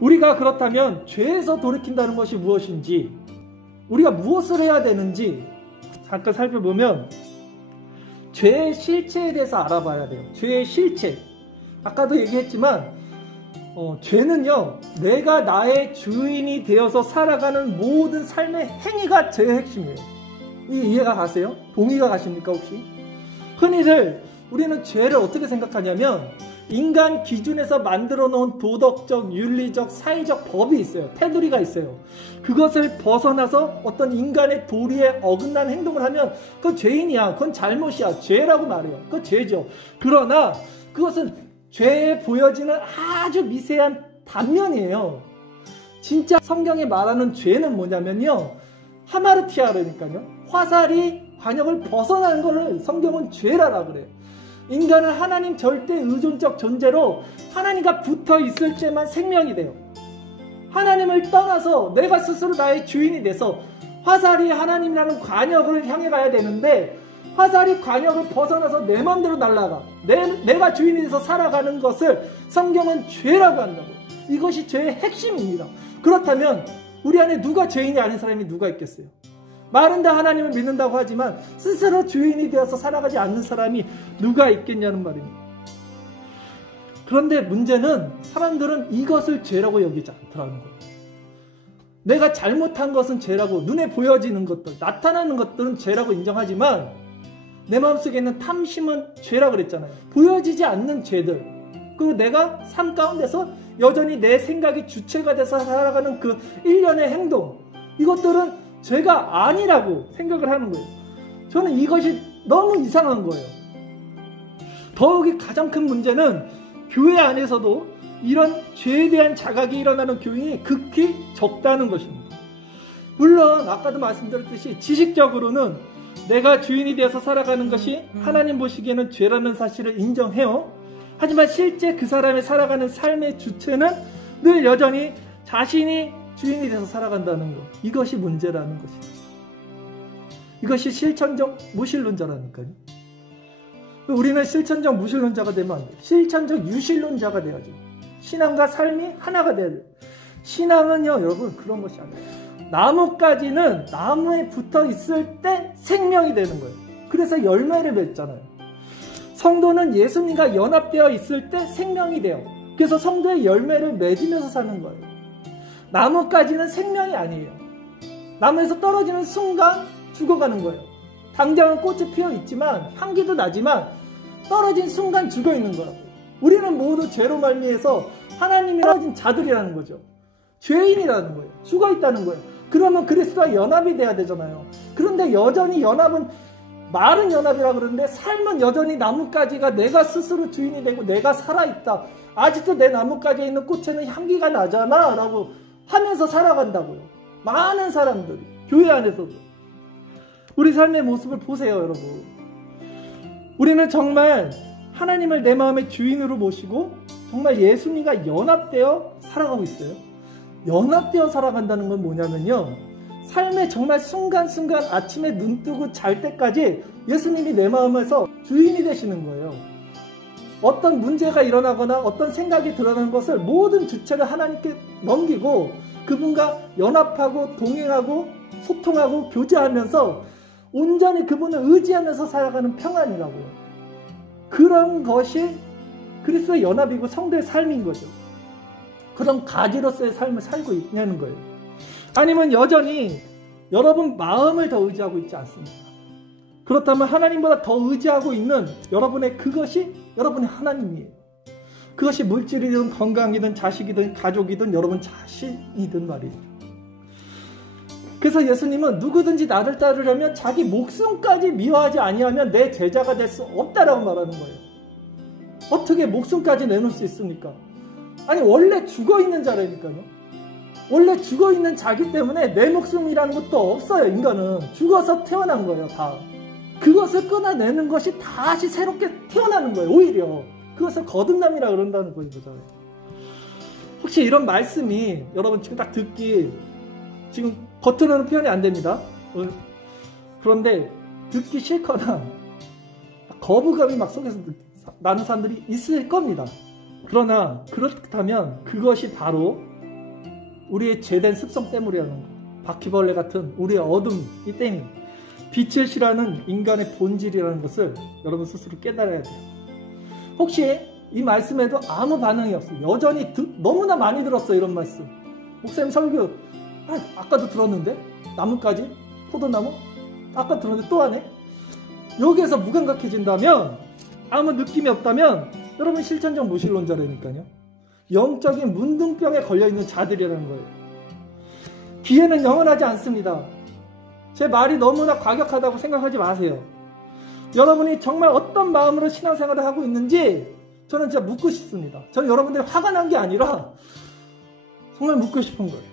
우리가 그렇다면 죄에서 돌이킨다는 것이 무엇인지, 우리가 무엇을 해야 되는지 잠깐 살펴보면 죄의 실체에 대해서 알아봐야 돼요. 죄의 실체. 아까도 얘기했지만 죄는요, 내가 나의 주인이 되어서 살아가는 모든 삶의 행위가 죄의 핵심이에요. 이해가 가세요? 동의가 가십니까 혹시? 흔히들 우리는 죄를 어떻게 생각하냐면 인간 기준에서 만들어 놓은 도덕적, 윤리적, 사회적 법이 있어요. 테두리가 있어요. 그것을 벗어나서 어떤 인간의 도리에 어긋난 행동을 하면 그건 죄인이야. 그건 잘못이야. 죄라고 말해요. 그건 죄죠. 그러나 그것은 죄에 보여지는 아주 미세한 단면이에요. 진짜 성경에 말하는 죄는 뭐냐면요, 하마르티아라니까요. 화살이 관역을 벗어나는 것을 성경은 죄라고 그래요. 인간은 하나님 절대 의존적 존재로 하나님과 붙어 있을 때만 생명이 돼요. 하나님을 떠나서 내가 스스로 나의 주인이 돼서 화살이 하나님이라는 관역을 향해 가야 되는데 화살이 관역을 벗어나서 내 마음대로 날아가. 내가 주인이 돼서 살아가는 것을 성경은 죄라고 한다고. 이것이 죄의 핵심입니다. 그렇다면 우리 안에 누가 죄인이 아닌 사람이 누가 있겠어요? 말은 다 하나님을 믿는다고 하지만 스스로 주인이 되어서 살아가지 않는 사람이 누가 있겠냐는 말입니다. 그런데 문제는 사람들은 이것을 죄라고 여기지 않더라는 거예요. 내가 잘못한 것은 죄라고, 눈에 보여지는 것들, 나타나는 것들은 죄라고 인정하지만 내 마음속에 있는 탐심은 죄라고 그랬잖아요. 보여지지 않는 죄들, 그리고 내가 삶 가운데서 여전히 내 생각이 주체가 돼서 살아가는 그 일련의 행동, 이것들은 죄가 아니라고 생각을 하는 거예요. 저는 이것이 너무 이상한 거예요. 더욱이 가장 큰 문제는 교회 안에서도 이런 죄에 대한 자각이 일어나는 교인이 극히 적다는 것입니다. 물론 아까도 말씀드렸듯이 지식적으로는 내가 주인이 되어서 살아가는 것이 하나님 보시기에는 죄라는 사실을 인정해요. 하지만 실제 그 사람이 살아가는 삶의 주체는 늘 여전히 자신이 주인이 돼서 살아간다는 것, 이것이 문제라는 것입니다. 이것이 실천적 무신론자라니까요. 우리는 실천적 무신론자가 되면 안 돼요. 실천적 유신론자가 돼야죠. 신앙과 삶이 하나가 돼야 돼요. 신앙은요, 여러분, 그런 것이 아니에요. 나뭇가지는 나무에 붙어 있을 때 생명이 되는 거예요. 그래서 열매를 맺잖아요. 성도는 예수님과 연합되어 있을 때 생명이 돼요. 그래서 성도의 열매를 맺으면서 사는 거예요. 나뭇가지는 생명이 아니에요. 나무에서 떨어지는 순간 죽어가는 거예요. 당장은 꽃이 피어 있지만, 향기도 나지만 떨어진 순간 죽어 있는 거라고요. 우리는 모두 죄로 말미에서 하나님이 떨어진 자들이라는 거죠. 죄인이라는 거예요. 죽어 있다는 거예요. 그러면 그리스도와 연합이 돼야 되잖아요. 그런데 여전히 연합은, 말은 연합이라고 그러는데 삶은 여전히 나뭇가지가 내가 스스로 주인이 되고 내가 살아있다. 아직도 내 나뭇가지에 있는 꽃에는 향기가 나잖아 라고 하면서 살아간다고요. 많은 사람들이, 교회 안에서도. 우리 삶의 모습을 보세요, 여러분. 우리는 정말 하나님을 내 마음의 주인으로 모시고 정말 예수님과 연합되어 살아가고 있어요. 연합되어 살아간다는 건 뭐냐면요, 삶의 정말 순간순간 아침에 눈 뜨고 잘 때까지 예수님이 내 마음에서 주인이 되시는 거예요. 어떤 문제가 일어나거나 어떤 생각이 드러나는 것을 모든 주체를 하나님께 넘기고 그분과 연합하고 동행하고 소통하고 교제하면서 온전히 그분을 의지하면서 살아가는 평안이라고요. 그런 것이 그리스도의 연합이고 성도의 삶인 거죠. 그런 가지로서의 삶을 살고 있냐는 거예요. 아니면 여전히 여러분 마음을 더 의지하고 있지 않습니까? 그렇다면 하나님보다 더 의지하고 있는 여러분의 그것이 여러분의 하나님이에요. 그것이 물질이든 건강이든 자식이든 가족이든 여러분 자신이든 말이에요. 그래서 예수님은 누구든지 나를 따르려면 자기 목숨까지 미워하지 아니하면 내 제자가 될 수 없다라고 말하는 거예요. 어떻게 목숨까지 내놓을 수 있습니까? 아니, 원래 죽어있는 자라니까요. 원래 죽어있는 자기 때문에 내 목숨이라는 것도 없어요. 인간은 죽어서 태어난 거예요. 다. 그것을 끊어내는 것이 다시 새롭게 태어나는 거예요. 오히려 그것을 거듭남이라 그런다는 거잖아요. 혹시 이런 말씀이 여러분 지금 딱 듣기, 지금 겉으로는 표현이 안 됩니다. 그런데 듣기 싫거나 거부감이 막 속에서 나는 사람들이 있을 겁니다. 그러나 그렇다면 그것이 바로 우리의 죄된 습성 때문이라는 거. 바퀴벌레 같은 우리의 어둠이 때문에 빛을 싫어하는 인간의 본질이라는 것을 여러분 스스로 깨달아야 돼요. 혹시 이 말씀에도 아무 반응이 없어요. 여전히 너무나 많이 들었어요. 이런 말씀. 목사님 설교 아까도 들었는데? 나뭇가지? 포도나무? 아까 들었는데 또 하네? 여기에서 무감각해진다면, 아무 느낌이 없다면 여러분 실천적 무신론자라니까요. 영적인 문둥병에 걸려있는 자들이라는 거예요. 기회는 영원하지 않습니다. 제 말이 너무나 과격하다고 생각하지 마세요. 여러분이 정말 어떤 마음으로 신앙생활을 하고 있는지 저는 진짜 묻고 싶습니다. 저는 여러분들이 화가 난 게 아니라 정말 묻고 싶은 거예요.